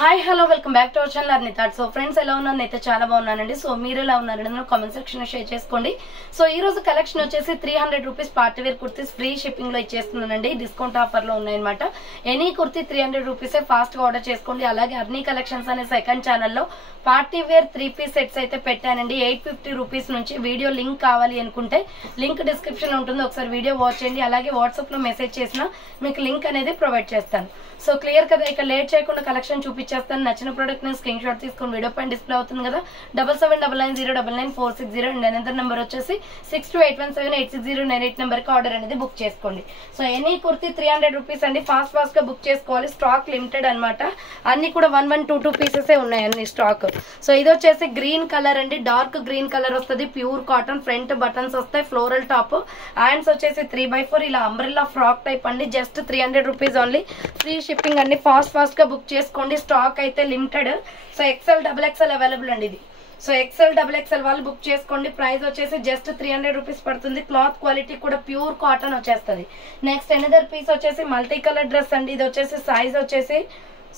Hi hello welcome back to our channel Arnita. So friends ఎలా ఉన్నారు? నేనైతే చాలా బాగున్నానండి. సో మీరు ఎలా ఉన్నారండి కామెంట్ సెక్షన్ లో షేర్ చేసుకోండి. సో ఈ రోజు కలెక్షన్ వచ్చేసి 300 rupees party wear kurtis free shipping లో ఇచ్చేస్తున్నానండి. డిస్కౌంట్ ఆఫర్ లో ఉన్నాయన్నమాట. ఎనీ కుర్తీ 300 రూపీసే, ఫాస్ట్ గా ఆర్డర్ చేసుకోండి. అలాగే అర్నీ కలెక్షన్స్ అనే సెకండ్ ఛానల్లో పార్టీ వేర్ 3 పీస్ సెట్స్ అయితే పెట్టానండి. 850 రూపీస్ నుంచి. వీడియో లింక్ కావాలి అనుకుంటే లింక్ డిస్క్రిప్షన్ ఉంటుంది, ఒకసారి వీడియో వాచ్ చేయండి. అలాగే వాట్సాప్ లో మెసేజ్ చేసినా మీకు లింక్ అనేది ప్రొవైడ్ చేస్తాను. సో క్లియర్ కదా, ఇక లేట్ చేయకుండా కలెక్షన్ చూపించేస్తాను. నచ్చిన ప్రోడక్ట్ నేను స్క్రీన్ షాట్ తీసుకొని వీడియో పైన డిస్ప్లే అవుతుంది కదా, 7799099460 అండ్ అనదర్ నెంబర్ వచ్చేసి 6281786098 నెంబర్ కి ఆర్డర్ అనేది బుక్ చేసుకోండి. సో ఎనీ కుర్తీ 300 రూపీస్ అండి. ఫాస్ట్ గా బుక్ చేసుకోవాలి. స్టాక్ లిమిటెడ్ అనమాట. అన్ని కూడా 122 పీసెస్ ఉన్నాయి అన్ని స్టాక్. సో ఇది వచ్చేసి గ్రీన్ కలర్ అండి, డార్క్ గ్రీన్ కలర్ వస్తుంది. ప్యూర్ కాటన్, ఫ్రంట్ బటన్స్ వస్తాయి, ఫ్లోరల్ టాప్, హ్యాండ్స్ వచ్చేసి 3x4 ఇలా అంబ్రెల్లా ఫ్రాక్ టైప్ అండి. Just 300 rupees only. Free shipping అండి. ఫాస్ట్ గా బుక్ చేసుకోండి. స్టాక్ అయితే limited. So XL XXL available అండి ఇది. సో ఎక్సెల్ XXL వాళ్ళు బుక్ చేసుకోండి. ప్రైస్ వచ్చేసి జస్ట్ 300 రూపీస్ పడుతుంది. క్లాత్ క్వాలిటీ కూడా ప్యూర్ కాటన్ వచ్చేస్తుంది. నెక్స్ట్ ఎనదర్ పీస్ వచ్చేసి మల్టీ కలర్ డ్రెస్ అండి. ఇది వచ్చేసి సైజ్ వచ్చేసి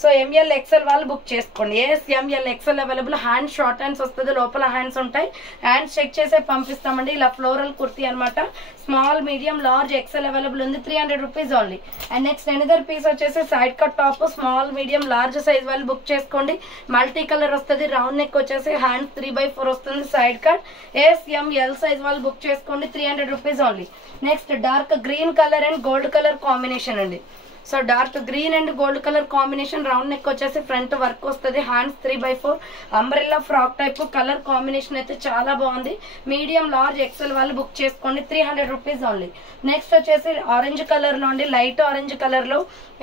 సో ML XL వాళ్ళు బుక్ చేసుకోండి. ML XL available. Hand short hands వస్తుంది, లోపల హ్యాండ్స్ ఉంటాయి. హ్యాండ్స్ చెక్ చేసే పంపిస్తామండి. ఇలా ఫ్లోరల్ కుర్తీ అనమాట. Small, medium, large, XL available ఉంది. 300 rupees only. And next another piece వచ్చేసి side cut top. Small, medium, large size వాళ్ళు బుక్ చేసుకోండి. మల్టీ కలర్ వస్తుంది. రౌండ్ నెక్ వచ్చేసి హ్యాండ్స్ 3x4 వస్తుంది. Side cut. ML సైజ్ వాళ్ళు బుక్ చేసుకోండి. 300 rupees only. Next dark green colour and gold colour combination అండి. So dark green and gold colour combination. Round neck వచ్చేసి front work వస్తుంది. Hands 3x4 umbrella frock type. Colour combination అయితే చాలా బాగుంది. Medium, large, XL వాళ్ళు book చేసుకోండి. 300 rupees only. Next వచ్చేసి orange colour లో అండి, లైట్ ఆరెంజ్ కలర్ లో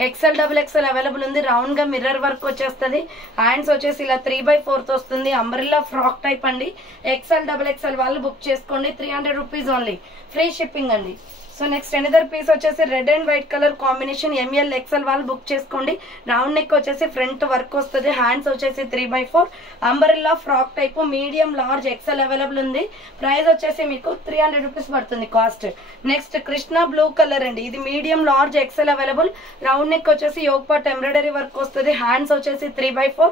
XXL అవైలబుల్ ఉంది. రౌండ్ గా మిర్రర్ వర్క్ వచ్చేస్తుంది. హ్యాండ్స్ వచ్చేసి ఇలా 3x4 వస్తుంది. అంబ్రెల్లా ఫ్రాక్ టైప్ అండి. XXL వాళ్ళు బుక్ చేసుకోండి. 300 రూపీస్ ఓన్లీ. ఫ్రీ షిప్పింగ్ అండి. సో నెక్స్ట్ ఎనదర్ పీస్ వచ్చేసి red and white colour combination. ML XL వాళ్ళు బుక్ చేసుకోండి. రౌండ్ నెక్ వచ్చేసి ఫ్రంట్ వర్క్ వస్తుంది. హ్యాండ్స్ వచ్చేసి 3x4 umbrella frock type. Medium, large, XL available ఉంది. ప్రైస్ వచ్చేసి మీకు 300 రూపీస్ పడుతుంది cost. Next Krishna blue colour అండి. ఇది medium, large, XL available. Round neck వచ్చేసి యోగ్ పార్ట్ ఎంబ్రాయిడరీ వర్క్ వస్తుంది. హ్యాండ్స్ వచ్చేసి 3x4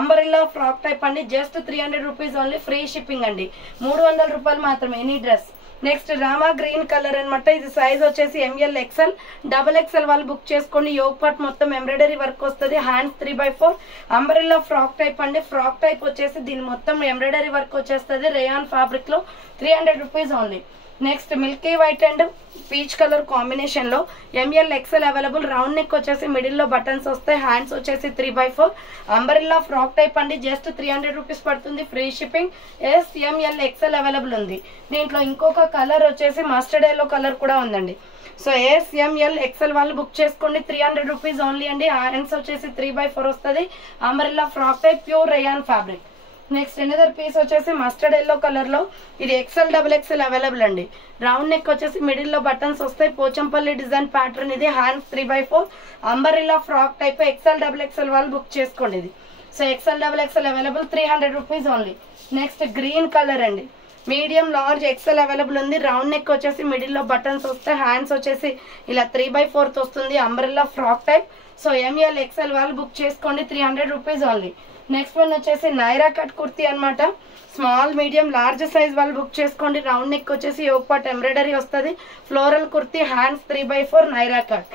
అంబరెల్లా ఫ్రాక్ టైప్ అండి. Just 300 rupees only. Free shipping అండి. 300 రూపాయలు మాత్రమే any dress. Next Rama green colour అనమాట. ఇది సైజ్ వచ్చేసి ML XL XXL వాళ్ళు బుక్ చేసుకోండి. యోగ్ పార్ట్ మొత్తం ఎంబ్రాయిడరీ వర్క్ వస్తుంది. Hands 3x4 umbrella frock type అండి. ఫ్రాక్ టైప్ వచ్చేసి దీని మొత్తం ఎంబ్రాయిడరీ వర్క్ వచ్చేస్తుంది. రేయాన్ ఫ్యాబ్రిక్ లో 300 rupees only. Next Milky white and peach colour combination లో ML XL available. Round neck వచ్చేసి మిడిల్ లో బటన్స్ వస్తాయి. హ్యాండ్స్ వచ్చేసి 3x4 అంబరెల్లా ఫ్రాక్ టైప్ అండి. జస్ట్ 300 రూపీస్ పడుతుంది. Free shipping. ML XL available ఉంది. దీంట్లో ఇంకొక కలర్ వచ్చేసి మస్టర్డ్ ఎల్లో కలర్ కూడా ఉందండి. సో ML XL వాళ్ళు బుక్ చేసుకోండి. 300 రూపీస్ ఓన్లీ అండి. హ్యాండ్స్ వచ్చేసి 3x4 వస్తుంది. Umbrella frock type, pure rayon fabric. Next another piece వచ్చేసి మస్టర్డ్ ఎల్లో కలర్ లో. ఇది XXL అవైలబుల్ అండి. రౌండ్ నెక్ వచ్చేసి మిడిల్ లో బటన్స్ వస్తాయి. పోచంపల్లి డిజైన్ ప్యాటర్న్ ఇది. Hands 3x4 umbrella frock type. XXL వాళ్ళు బుక్ చేసుకోండి ఇది. So XXL available. 300 rupees only. Next green colour అండి. మీడియం, లార్జ్, XL అవైలబుల్ ఉంది. రౌండ్ నెక్ వచ్చేసి మిడిల్ లో బటన్స్ వస్తాయి. హ్యాండ్స్ వచ్చేసి ఇలా 3x4 వస్తుంది. Umbrella frock type. So ML XL వాళ్ళు బుక్ చేసుకోండి. 300 రూపీస్ ఓన్లీ. నెక్స్ట్ వన్ వచ్చేసి నైరా కట్ కుర్తీ అనమాట. స్మాల్, మీడియం, లార్జ్ సైజ్ వాళ్ళు బుక్ చేసుకోండి. రౌండ్ నెక్ వచ్చేసి యోగ్ పార్ట్ ఎంబ్రాయిడరీ వస్తుంది. Floral kurti. Hands 3x4 Naira cut.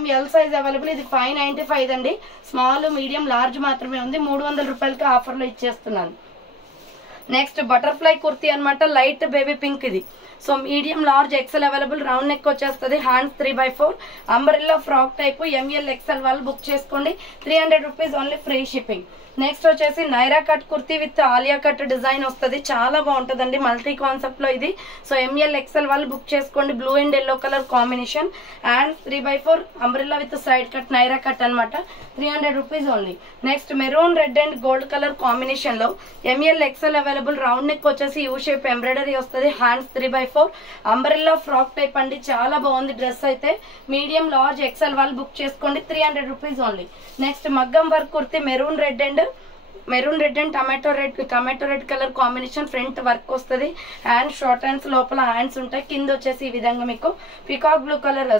ML size available. ఇది 595 అండి. స్మాల్, మీడియం, లార్జ్ మాత్రమే ఉంది. 300 రూపాయలకి ఆఫర్లో ఇచ్చేస్తున్నాను. నెక్స్ట్ బటర్ఫ్లై కుర్తీ అనమాట. లైట్ బేబీ పింక్ ఇది. So medium, large, XL available. Round neck వచ్చేస్తుంది. Hands 3x4 umbrella frock type. ML XL వాళ్ళు బుక్ చేసుకోండి. 300 rupees only. Free shipping. Next వచ్చేసి Naira cut kurti with Alia cut design వస్తుంది. చాలా బాగుంటుందండి. మల్టీ కాన్సెప్ట్ లో ఇది. సో ML XL వాళ్ళు బుక్ చేసుకోండి. Blue and yellow colour combination. And 3x4 umbrella with side cut Naira cut అనమాట. 300 rupees only. Next maroon, red and gold colour combination లో ML XL available. Round neck వచ్చేసి U shape embroidery వస్తుంది. Hands 3x4 umbrella frock type అండి. చాలా బాగుంది dress అయితే. Medium, large, XL వాళ్ళు book చేసుకోండి. 300 రూపీస్ ఓన్లీ. నెక్స్ట్ మగ్గం work kurti. Maroon, red and maroon red and tomato red colour combination. Front work వస్తుంది, హ్యాండ్ షార్ట్ హ్యాండ్స్, లోపల హ్యాండ్స్ ఉంటాయి. కింద వచ్చేసి ఈ విధంగా మీకు peacock blue colour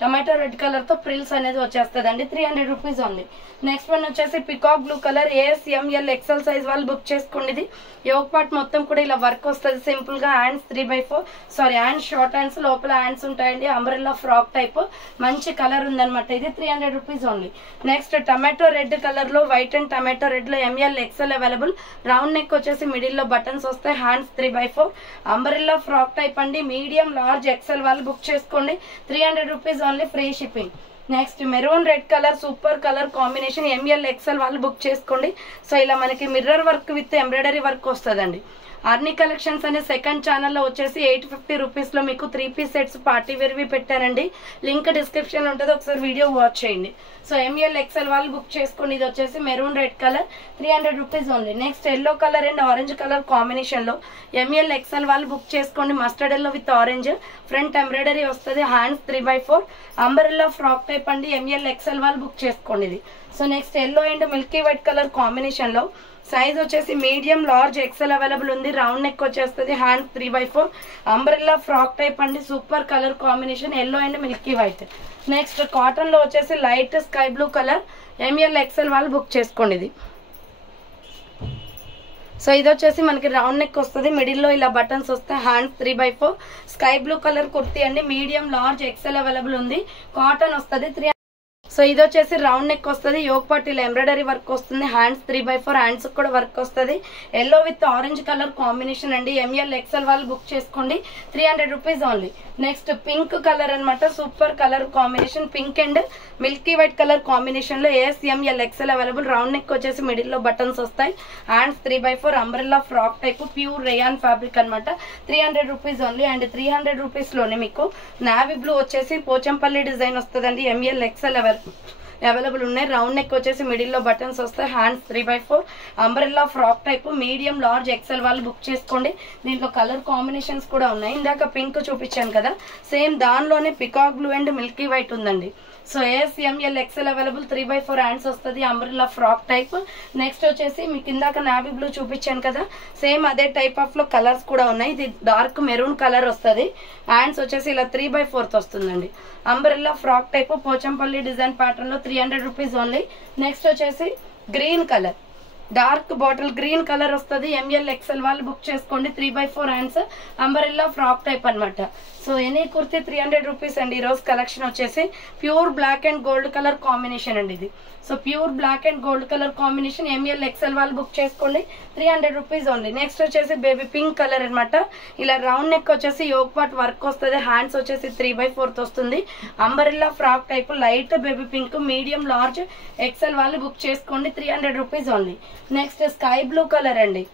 tomato red colour తో ప్రిల్స్ అనేది వచ్చేస్తుంది అండి. 300 రూపీస్ ఓన్లీ. నెక్స్ట్ వన్ వచ్చేసి peacock blue colour. S M L XL size వాళ్ళు బుక్ చేసుకోండి. ఇది యోగ్ పార్ట్ మొత్తం కూడా ఇలా వర్క్ వస్తుంది సింపుల్ గా. హ్యాండ్స్ 3/4 హ్యాండ్స్ షార్ట్ హ్యాండ్స్, లోపల హ్యాండ్స్ ఉంటాయండి. అంబ్రెల్లా ఫ్రాక్ టైప్ మంచి కలర్ ఉందన్నమాట. ఇది 300 rupees only. Next tomato red colour లో వైట్ అండ్ టమాటో రెడ్ లో ML XL available. Round neck వచ్చేసి మిడిల్ లో బటన్స్ వస్తాయి. హ్యాండ్స్ 3/4 అంబ్రెల్లా ఫ్రాక్ టైప్ అండి. మీడియం లార్జ్ ఎక్సెల్ వాళ్ళు బుక్ చేసుకోండి. 300 rupees only, free shipping. Next maroon red colour super colour combination. M L XL వాళ్ళు book చేసుకోండి. So ఇలా మనకి mirror work with embroidery work వస్తుందండి. అర్ని కలెక్షన్స్ అనే సెకండ్ ఛానల్లో వచ్చేసి 850 రూపీస్లో మీకు 3 పీస్ సెట్స్ పార్టీ వేర్వి పెట్టానండి. లింక్ డిస్క్రిప్షన్ ఉంటుంది, ఒకసారి వీడియో వాచ్ చేయండి. సో ఎంఎల్ ఎక్సెల్ వాళ్ళు బుక్ చేసుకోండి. ఇది వచ్చేసి maroon red colour, 300 rupees only. Next yellow colour and orange colour కాంబినేషన్లో ఎంఎల్ ఎక్సెల్ వాళ్ళు బుక్ చేసుకోండి. Mustard yellow with orange, front embroidery వస్తుంది. హ్యాండ్స్ 3/4 అంబరెల్లా ఫ్రాక్ టైప్ అండి. ఎంఎల్ ఎక్సెల్ వాళ్ళు బుక్ చేసుకోండి ఇది. So next yellow and milky white colour కాంబినేషన్లో size వచ్చేసి మీడియం లార్జ్ ఎక్సెల్ అవైలబుల్ ఉంది. రౌండ్ నెక్ వచ్చేస్తుంది. హ్యాండ్ 3/4 అంబ్రెల్లా ఫ్రాక్ టైప్ అండి. Super colour combination yellow and milky white. Next cotton లో వచ్చేసి light sky blue colour. M L XL వాళ్ళు book చేసుకోండి ఇది. సో ఇది వచ్చేసి మనకి రౌండ్ నెక్ వస్తుంది. మిడిల్ లో ఇలా బటన్స్ వస్తాయి. Hands 3/4 sky blue colour kurti అండి. మీడియం లార్జ్ ఎక్సెల్ అవైలబుల్ ఉంది. కాటన్ వస్తుంది. సో ఇది వచ్చేసి రౌండ్ నెక్ వస్తుంది. యోగ్ పార్ట్ ఇలా ఎంబ్రాయిడరీ వర్క్ వస్తుంది. హ్యాండ్స్ 3/4 హ్యాండ్స్ కూడా వర్క్ వస్తుంది. Yellow with orange colour combination అండి. ఎంఎల్ ఎక్సెల్ వాళ్ళు బుక్ చేసుకోండి. 300 rupees only. Next pink colour అనమాట. Super colour combination. Pink and milky white colour combination లో ML XL available. Round neck వచ్చేసి middle లో buttons వస్తాయి. Hands 3/4 umbrella frock type pure rayon fabric అనమాట. 300 rupees only. And 300 rupees లోనే మీకు navy blue వచ్చేసి Pochampally design వస్తుందండి. ఎంఎల్ ఎక్సెల్ అవైలబుల్ ఉన్నాయి. రౌండ్ నెక్ వచ్చేసి మిడిల్ లో బటన్స్ వస్తాయి. Hands 3/4 umbrella frock type medium large XL వాళ్ళు బుక్ చేసుకోండి. దీంట్లో కలర్ కాంబినేషన్స్ కూడా ఉన్నాయి. ఇందాక పింక్ చూపించాను కదా, సేమ్ దానిలోనే peacock blue and milky white ఉందండి. So ML XL available. 3/4 hands వస్తుంది. Umbrella frock type. నెక్స్ట్ వచ్చేసి మీకు ఇందాక నావీ బ్లూ చూపించాను కదా, సేమ్ అదే టైప్ ఆఫ్ లో కలర్స్ కూడా ఉన్నాయి. ఇది డార్క్ మెరూన్ కలర్ వస్తుంది. హ్యాండ్స్ వచ్చేసి ఇలా 3/4 వస్తుందండి. Umbrella frock type Pochampally design pattern లో 300 రూపీస్ ఓన్లీ. నెక్స్ట్ వచ్చేసి green colour, dark bottle green colour వస్తుంది. ఎంఎల్ ఎక్సెల్ వాళ్ళు బుక్ చేసుకోండి. 3/4 హ్యాండ్స్ అంబరెల్లా ఫ్రాక్ టైప్ అనమాట. సో ఎనీ కుర్తీ 300 రూపీస్ అండి. ఈ రోజు కలెక్షన్ వచ్చేసి pure black and gold colour combination అండి ఇది. So pure black and gold colour combination M L XL వాళ్ళు బుక్ చేసుకోండి. 300 రూపీస్ ఓన్లీ. నెక్స్ట్ వచ్చేసి బేబీ పింక్ కలర్ అనమాట. ఇలా రౌండ్ నెక్ వచ్చేసి యోగ్ పార్ట్ వర్క్ వస్తుంది. హ్యాండ్స్ వచ్చేసి 3/4 వస్తుంది. Umbrella frock type light baby pink medium large XL వాళ్ళు బుక్ చేసుకోండి. 300 rupees only. Next sky blue colour అండి.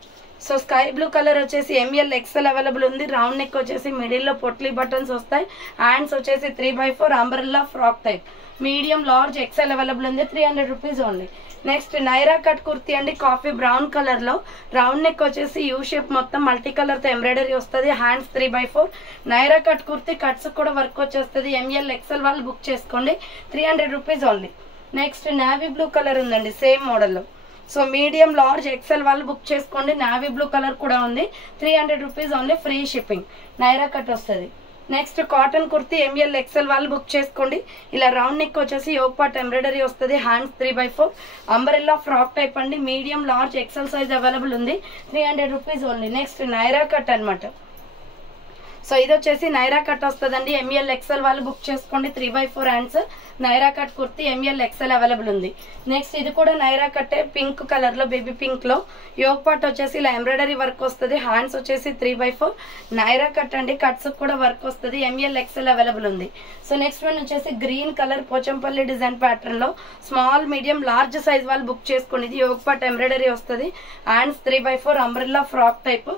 సో స్కై బ్లూ కలర్ వచ్చేసి ఎంఎల్ ఎక్సెల్ అవైలబుల్ ఉంది. రౌండ్ నెక్ వచ్చేసి మిడిల్ లో పొట్లీ బటన్స్ వస్తాయి. హ్యాండ్స్ వచ్చేసి 3/4 umbrella frock type medium large XL available ఉంది. 300 rupees only. Next Naira cut kurti అండి. కాఫీ బ్రౌన్ కలర్ లో రౌండ్ నెక్ వచ్చేసి యూ షేప్ మొత్తం మల్టీ కలర్ తో ఎంబ్రాయిడరీ వస్తుంది. Hands 3/4 Naira cut kurti cuts కూడా వర్క్ వచ్చేస్తుంది. ఎంఎల్ ఎక్సెల్ వాళ్ళు బుక్ చేసుకోండి. 300 rupees only. Next navy blue colour ఉందండి సేమ్ మోడల్లో. సో మీడియం లార్జ్ ఎక్సెల్ వాళ్ళు బుక్ చేసుకోండి. నావీ బ్లూ కలర్ కూడా ఉంది. 300 rupees only, free shipping. Naira cut వస్తుంది. Next cotton kurti M L XL వాళ్ళు బుక్ చేసుకోండి. ఇలా రౌండ్ నెక్ వచ్చేసి యోగ్ పార్ట్ ఎంబ్రాయిడరీ వస్తుంది. హ్యాండ్స్ 3/4 అంబరెల్లా ఫ్రాక్ టైప్ అండి. Medium large XL size available ఉంది. 300 rupees only. Next Naira cut అనమాట. సో ఇది వచ్చేసి నైరా కట్ వస్తుందండి. ఎంఎల్ ఎక్సెల్ వాళ్ళు బుక్ చేసుకోండి. 3/4 hands Naira cut kurti M L XL available ఉంది. నెక్స్ట్ ఇది కూడా నైరా కట్టే పింక్ కలర్ లో బేబీ పింక్ లో యోగ్ పార్ట్ వచ్చేసి ఇలా ఎంబ్రాయిడరీ వర్క్ వస్తుంది. హ్యాండ్స్ వచ్చేసి 3/4 నైరా కట్ అండి. కట్స్ కూడా వర్క్ వస్తుంది. ఎంఎల్ ఎక్సెల్ అవైలబుల్ ఉంది. సో నెక్స్ట్ వన్ వచ్చేసి green colour Pochampally design pattern లో స్మాల్ మీడియం లార్జ్ సైజ్ వాళ్ళు బుక్ చేసుకోండి. ఇది యోగ్ పార్ట్ ఎంబ్రాయిడరీ వస్తుంది. Hands 3/4 umbrella frock type.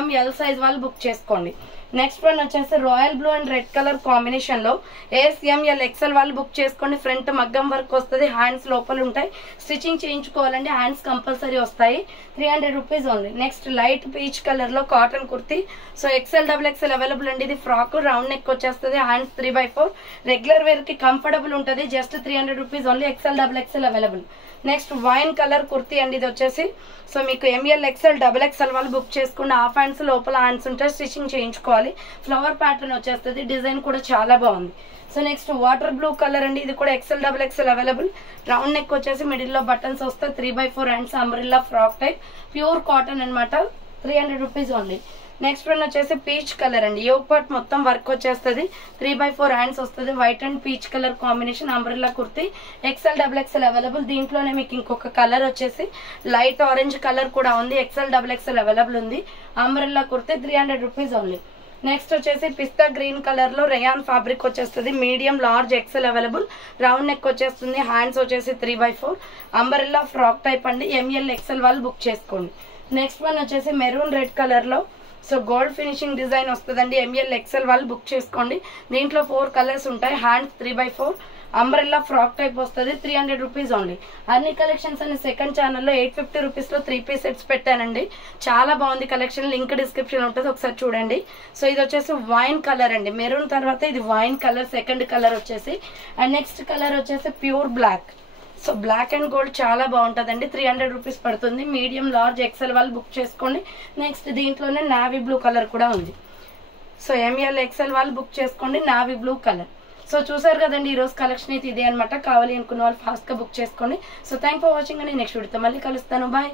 M L size వాళ్ళు బుక్ చేసుకోండి. నెక్స్ట్ వన్ వచ్చేసి royal blue and red colour combination లో ASML XL వాళ్ళు బుక్ చేసుకోండి. ఫ్రంట్ మగ్గం వర్క్ వస్తుంది, హ్యాండ్స్ లోపల ఉంటాయి. స్టిచ్చింగ్ చేయించుకోవాలండి, హ్యాండ్స్ కంపల్సరీ వస్తాయి. 300 rupees only. Next light peach colour లో cotton kurti. So XL XXL available అండి. ఇది ఫ్రాక్ రౌండ్ నెక్ వచ్చేస్తుంది, హ్యాండ్స్ 3/4. రెగ్యులర్ వేర్ కి కంఫర్టబుల్ ఉంటుంది. Just 300 rupees only. XL XXL available. Next wine colour kurti అండి ఇది వచ్చేసి. సో మీకు ML XL XXL వాళ్ళు బుక్ చేసుకున్న హాఫ్ హ్యాండ్స్ లోపల హ్యాండ్స్ ఉంటాయి, స్టిచ్చింగ్ చేయించుకోవాలి. ఫ్లవర్ ప్యాటర్న్ వచ్చేస్తుంది, డిజైన్ కూడా చాలా బాగుంది. So next water blue colour అండి, ఇది కూడా XL XXL available. Round neck వచ్చేసి మిడిల్ లో బటన్స్ వస్తాయి, 3/4 hands, umbrella frock type, pure cotton అనమాట. 300 రూపీస్ ఓన్లీ. నెక్స్ట్ వన్ వచ్చేసి పీచ్ కలర్ అండి. యోగ్ పార్ట్ మొత్తం వర్క్ వచ్చేస్తుంది, 3/4 హ్యాండ్స్ వస్తుంది. White and peach colour combination, umbrella kurti. XL XXL available. దీంట్లోనే మీకు ఇంకొక కలర్ వచ్చేసి లైట్ ఆరెంజ్ కలర్ కూడా ఉంది. XL XXL అవైలబుల్ ఉంది. Umbrella kurti 300 rupees only. Next వచ్చేసి పిస్తా గ్రీన్ కలర్ లో రేయాన్ ఫ్యాబ్రిక్ వచ్చేస్తుంది. Medium large XL available. Round neck వచ్చేస్తుంది, హ్యాండ్స్ వచ్చేసి 3/4. అంబ్రెల్లా ఫ్రాక్ టైప్ అండి. ML XL వాళ్ళు బుక్ చేసుకోండి. నెక్స్ట్ వన్ వచ్చేసి మెరూన్ రెడ్ కలర్ లో సో గోల్డ్ ఫినిషింగ్ డిజైన్ వస్తుందండి. ML XL వాళ్ళు బుక్ చేసుకోండి. దీంట్లో 4 కలర్స్ ఉంటాయి. హ్యాండ్స్ 3/4. అంబ్రెల్లా ఫ్రాక్ టైప్ వస్తుంది. 300 రూపీస్ ఓన్లీ. అన్ని కలెక్షన్స్ అన్ని సెకండ్ ఛానల్లో 850 రూపీస్ లో 3 పీస్ సెట్స్ పెట్టానండి. చాలా బాగుంది కలెక్షన్. లింక్ డిస్క్రిప్షన్ ఉంటుంది, ఒకసారి చూడండి. సో ఇది వచ్చేసి వైన్ కలర్ అండి. మెరూన్ తర్వాత ఇది వైన్ కలర్, సెకండ్ కలర్ వచ్చేసి. అండ్ నెక్స్ట్ కలర్ వచ్చేసి pure black. So black and gold చాలా బాగుంటుందండి. 300 రూపీస్ పడుతుంది. మీడియం లార్జ్ XL వాళ్ళు బుక్ చేసుకోండి. నెక్స్ట్ దీంట్లోనే నావీ బ్లూ కలర్ కూడా ఉంది. సో ML XL వాళ్ళు బుక్ చేసుకోండి, నావీ బ్లూ కలర్. సో చూసారు కదండి, ఈరోజు కలెక్షన్ అయితే ఇదే అనమాట. కావాలి అనుకున్న వాళ్ళు ఫాస్ట్గా బుక్ చేసుకోండి. సో థ్యాంక్ ఫర్ వాచింగ్ అండి. నెక్స్ట్ వీడియోతో మళ్ళీ కలుస్తాను. బాయ్.